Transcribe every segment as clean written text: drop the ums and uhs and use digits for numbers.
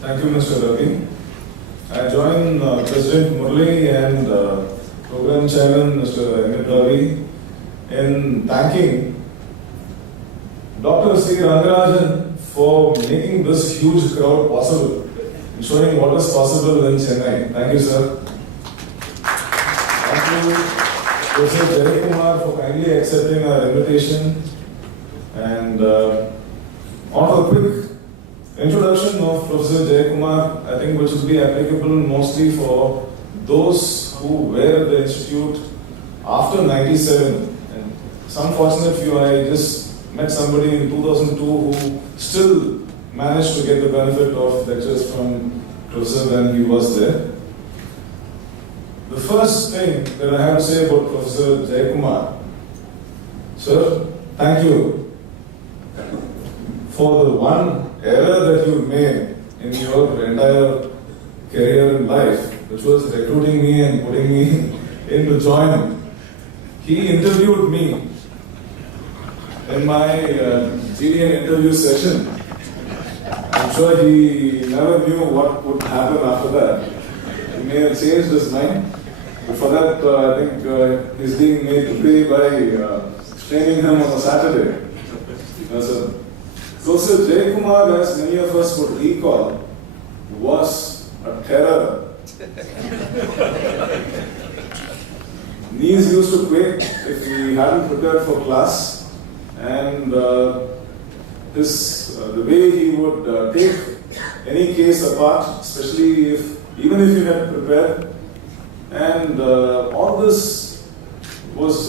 Thank you, Mr. Ravi. I join President Murli and Program Chairman Mr. Amit Ravi in thanking Dr. C. Rangarajan for making this huge crowd possible and showing what is possible in Chennai. Thank you, sir. Thank you, Professor Jayakumar, for kindly accepting our invitation. And on a quick introduction of Professor Jayakumar, I think which will be applicable mostly for those who were at the institute after 97. And some fortunate few, I just met somebody in 2002 who still managed to get the benefit of lectures from Professor when he was there. The first thing that I have to say about Professor Jayakumar, sir, thank you for the one error that you made in your entire career in life, which was recruiting me and putting me in to join. He interviewed me in my GDN interview session. I'm sure he never knew what would happen after that. He may have changed his mind. But for that, I think he's being made to pay by training him on a Saturday. So, Professor Jayakumar, as many of us would recall, was a terror. Knees used to quake if we hadn't prepared for class, and the way he would take any case apart, especially even if you had prepared, and all this was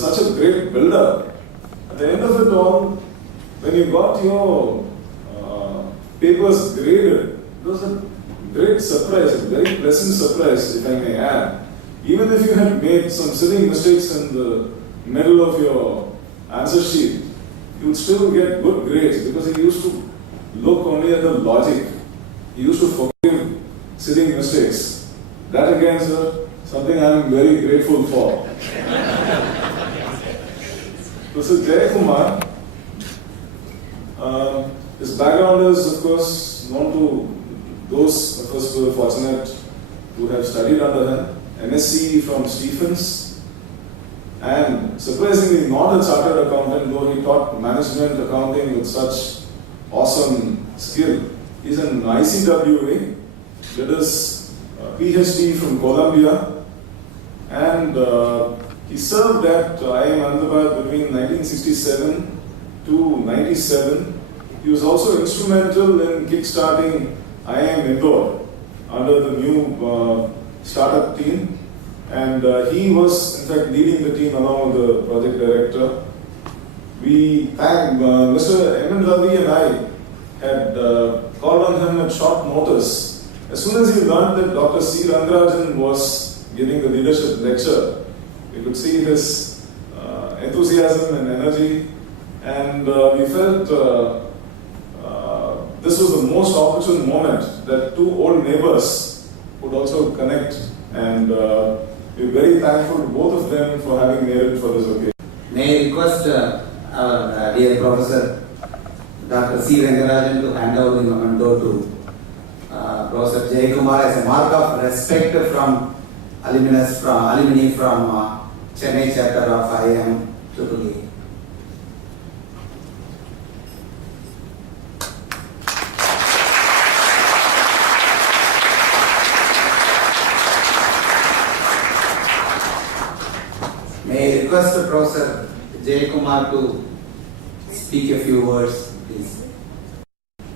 such a great build-up. At the end of it all, when you got your papers graded, it was a great surprise, a very pleasant surprise, if I may add. Even if you had made some silly mistakes in the middle of your answer sheet, you would still get good grades because he used to look only at the logic. He used to forgive silly mistakes. That again, sir, something I am very grateful for. Professor Jayakumar, his background is, of course, known to those of us who are fortunate to have studied under him. MSc from Stephens, and surprisingly not a chartered accountant, though he taught management accounting with such awesome skill. He's an ICWA, did his PhD from Columbia, and he served at IIM Ahmedabad between 1967 to 97. He was also instrumental in kickstarting IIM Indore under the new startup team, and he was in fact leading the team along with the project director. We thank Mr. Amit Ravi and I had called on him at short notice. As soon as he learned that Dr. C. Rangarajan was giving the leadership lecture, we could see his enthusiasm and energy, and we felt this was the most opportune moment that two old neighbors would also connect, and we're very thankful to both of them for having made it for this occasion. May I request our dear Professor Dr. C. Rangarajan to hand over the memento to Professor Jayakumar as a mark of respect from alumni from Chennai chapter of IIMAAA. May I request Professor Jayakumar to speak a few words, please.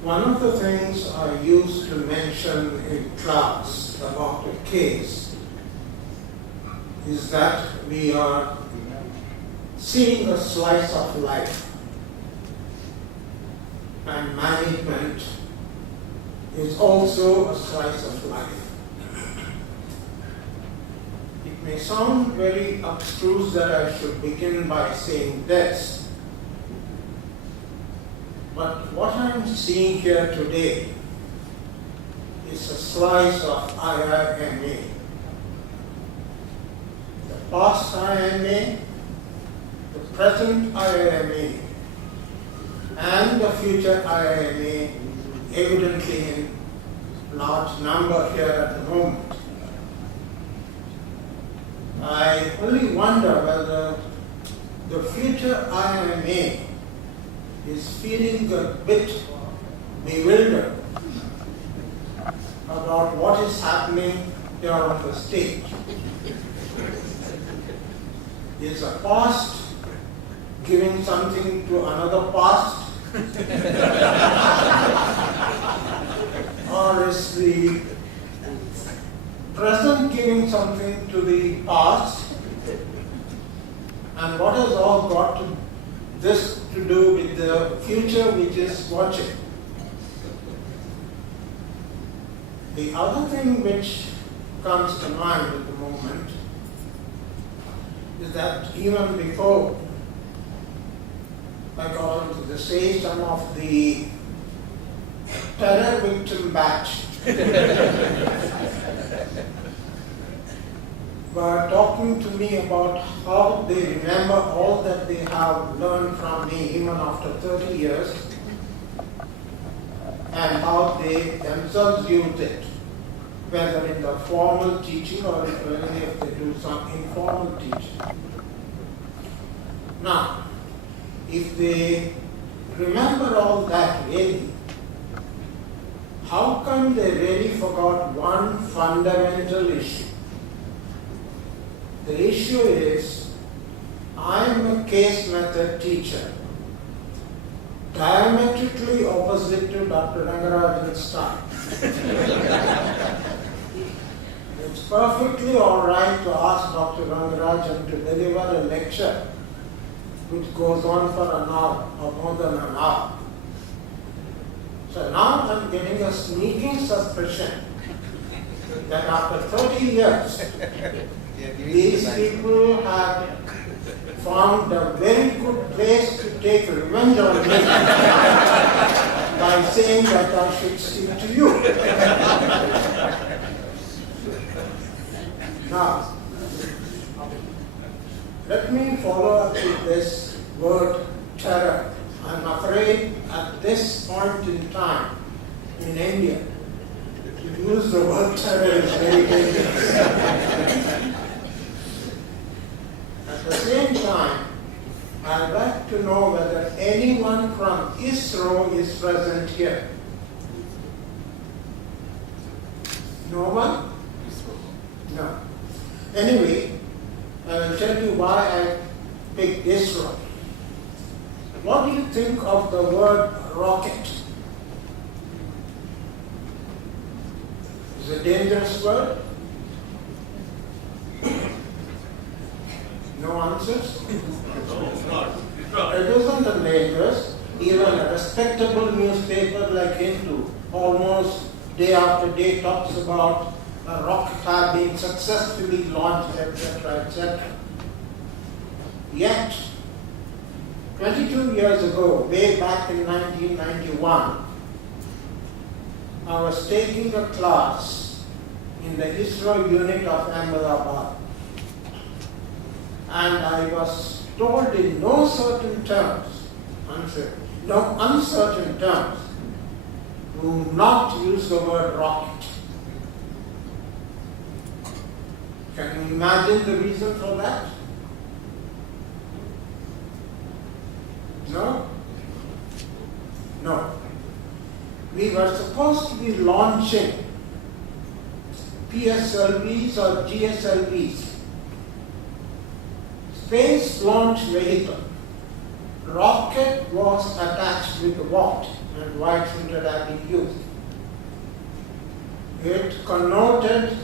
One of the things I used to mention in class about a case is that we are seeing a slice of life, and management is also a slice of life. It may sound very abstruse that I should begin by saying this, but what I am seeing here today is a slice of IIMAA. The past IIMAA, the present IIMAA, and the future IIMAA evidently in large number here at the moment. I only wonder whether the future IIMA is feeling a bit bewildered about what is happening here on the stage. Is a past giving something to another past? Or is the present giving something to the past? And what has all got this to do with the future which is watching? The other thing which comes to mind at the moment is that even before I got into the stage, some of the terror victim batch were talking to me about how they remember all that they have learned from me even after 30 years and how they themselves use it, whether in the formal teaching or if they do some informal teaching. Now, if they remember all that really, how come they really forgot one fundamental issue? The issue is, I'm a case method teacher, diametrically opposite to Dr. Rangarajan's style. It's perfectly all right to ask Dr. Rangarajan to deliver a lecture which goes on for an hour or more than an hour. So now I'm getting a sneaking suspicion that after 30 years, these people have found a very good place to take revenge on me by saying that I should stick to you. Now, let me follow up with this word terror. I'm afraid at this point in time in India, to use the word terror is very dangerous. At the same time, I'd like to know whether anyone from ISRO is present here. No one? No. Anyway, I will tell you why I picked ISRO. What do you think of the word rocket? Is it a dangerous word? No answers? No, it's not. It isn't dangerous. Even a respectable newspaper like Hindu almost day after day talks about a rocket being successfully launched, etc., etc. Yet, 22 years ago, way back in 1991, I was taking a class in the ISRO unit of Ahmedabad. And I was told in no uncertain terms, do not use the word rocket. Can you imagine the reason for that? No? No. We were supposed to be launching PSLVs or GSLVs, Space Launch Vehicle. Rocket was attached with what, and why shouldn't it have been used? It connoted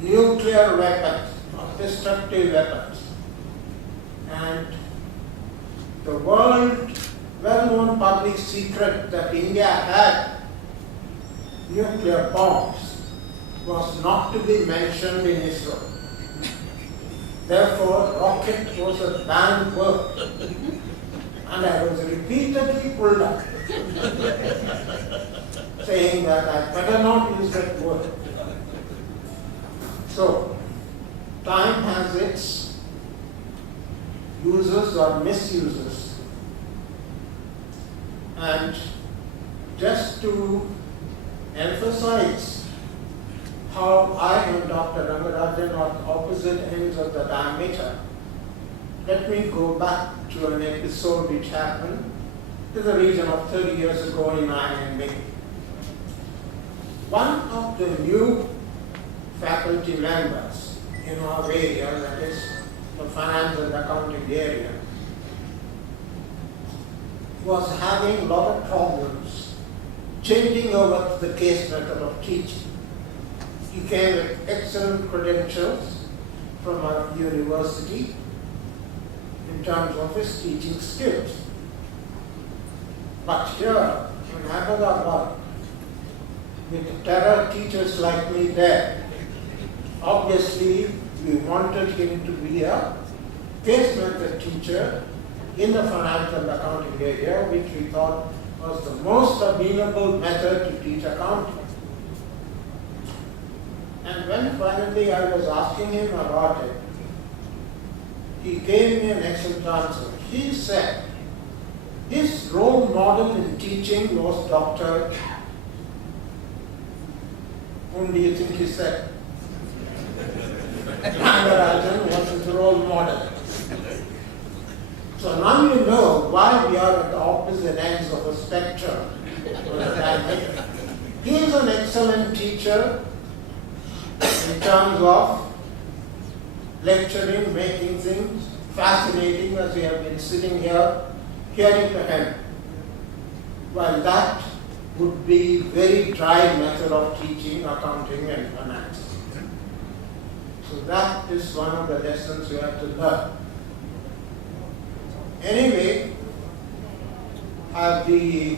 nuclear weapons or destructive weapons. And the world well-known public secret that India had nuclear bombs was not to be mentioned in ISRO. Therefore, rocket was a banned word. And I was repeatedly pulled up, saying that I better not use that word. So, time has its uses or misuses. And just to emphasize how I and Dr. Rangarajan are opposite ends of the diameter, let me go back to an episode which happened in the region of 30 years ago in IIMAAA. One of the new faculty members in our area, that is the finance and accounting area, was having a lot of problems changing over to the case method of teaching. He came with excellent credentials from our university in terms of his teaching skills. But here in Ahmedabad, with terror teachers like me there, obviously we wanted him to be a case method teacher in the finance and accounting area, which we thought was the most amenable method to teach accounting. And when finally I was asking him about it, he gave me an excellent answer. He said his role model in teaching was Dr. Whom do you think he said? Rangarajan was his role model. So now you know why we are at the opposite ends of the spectrum. He is an excellent teacher in terms of lecturing, making things fascinating as we have been sitting here hearing to him. While that would be very dry method of teaching accounting and finance. So that is one of the lessons we have to learn. Anyway, have the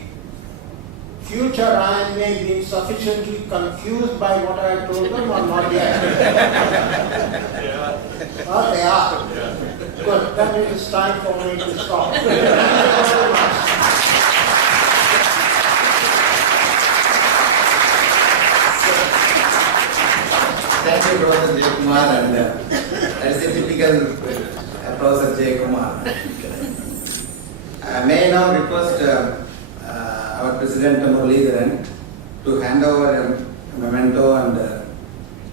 future IIMAAA been sufficiently confused by what I have told them or not yet? Yeah. Oh, they are. Yeah. Good, then it is time for me to stop. Thank you very much. Thank you, Professor Jayakumar, and that is a typical Professor Jayakumar. May I now request our President Muralidharan to hand over a memento and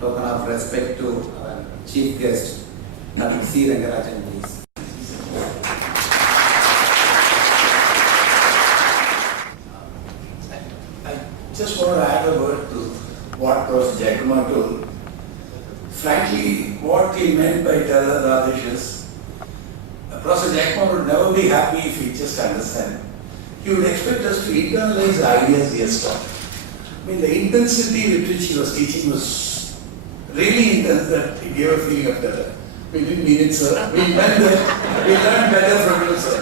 token of respect to our Chief Guest, Dr. C. Rangarajan, please. I just want to add a word to what Professor Jayakumar told. Frankly, what he meant by terror Radesh is, Professor Jayakumar would never be happy if he just understand. He would expect us to internalize the ideas he has taught. I mean, the intensity with which he was teaching was really intense that he gave a feeling of terror. We didn't mean it, sir. We meant that we learned better from you, sir.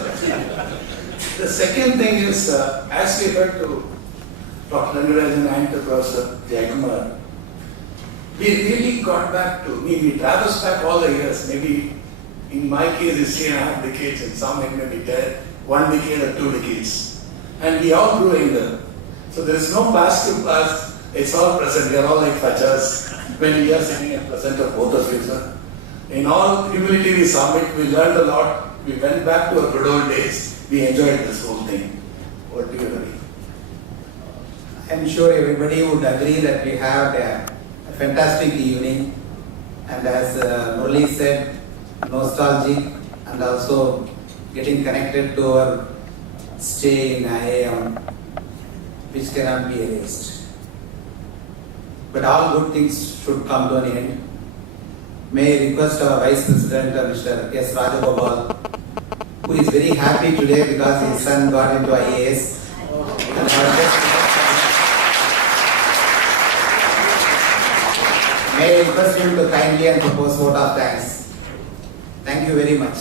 The second thing is, as we heard to Dr. Rangarajan and to Professor Jayakumar, we really got back to, we traversed back all the years. Maybe in my case it's 3.5 decades, and some maybe 1 decade or 2 decades. And we all grew younger. So there is no past to past, it's all present. We are all like Fajas when we are sitting in present of both of you, sir. In all humility we submit, we learned a lot, we went back to our good old days, we enjoyed this whole thing. What do you agree? I'm sure everybody would agree that we had a fantastic evening, and as Murali said, nostalgic and also getting connected to our stay in IIM, which cannot be erased. But all good things should come to an end. May I request our Vice President, Mr. S. Rajagopal, who is very happy today because his son got into IAS. And may I request him to kindly and propose vote of thanks. Thank you very much.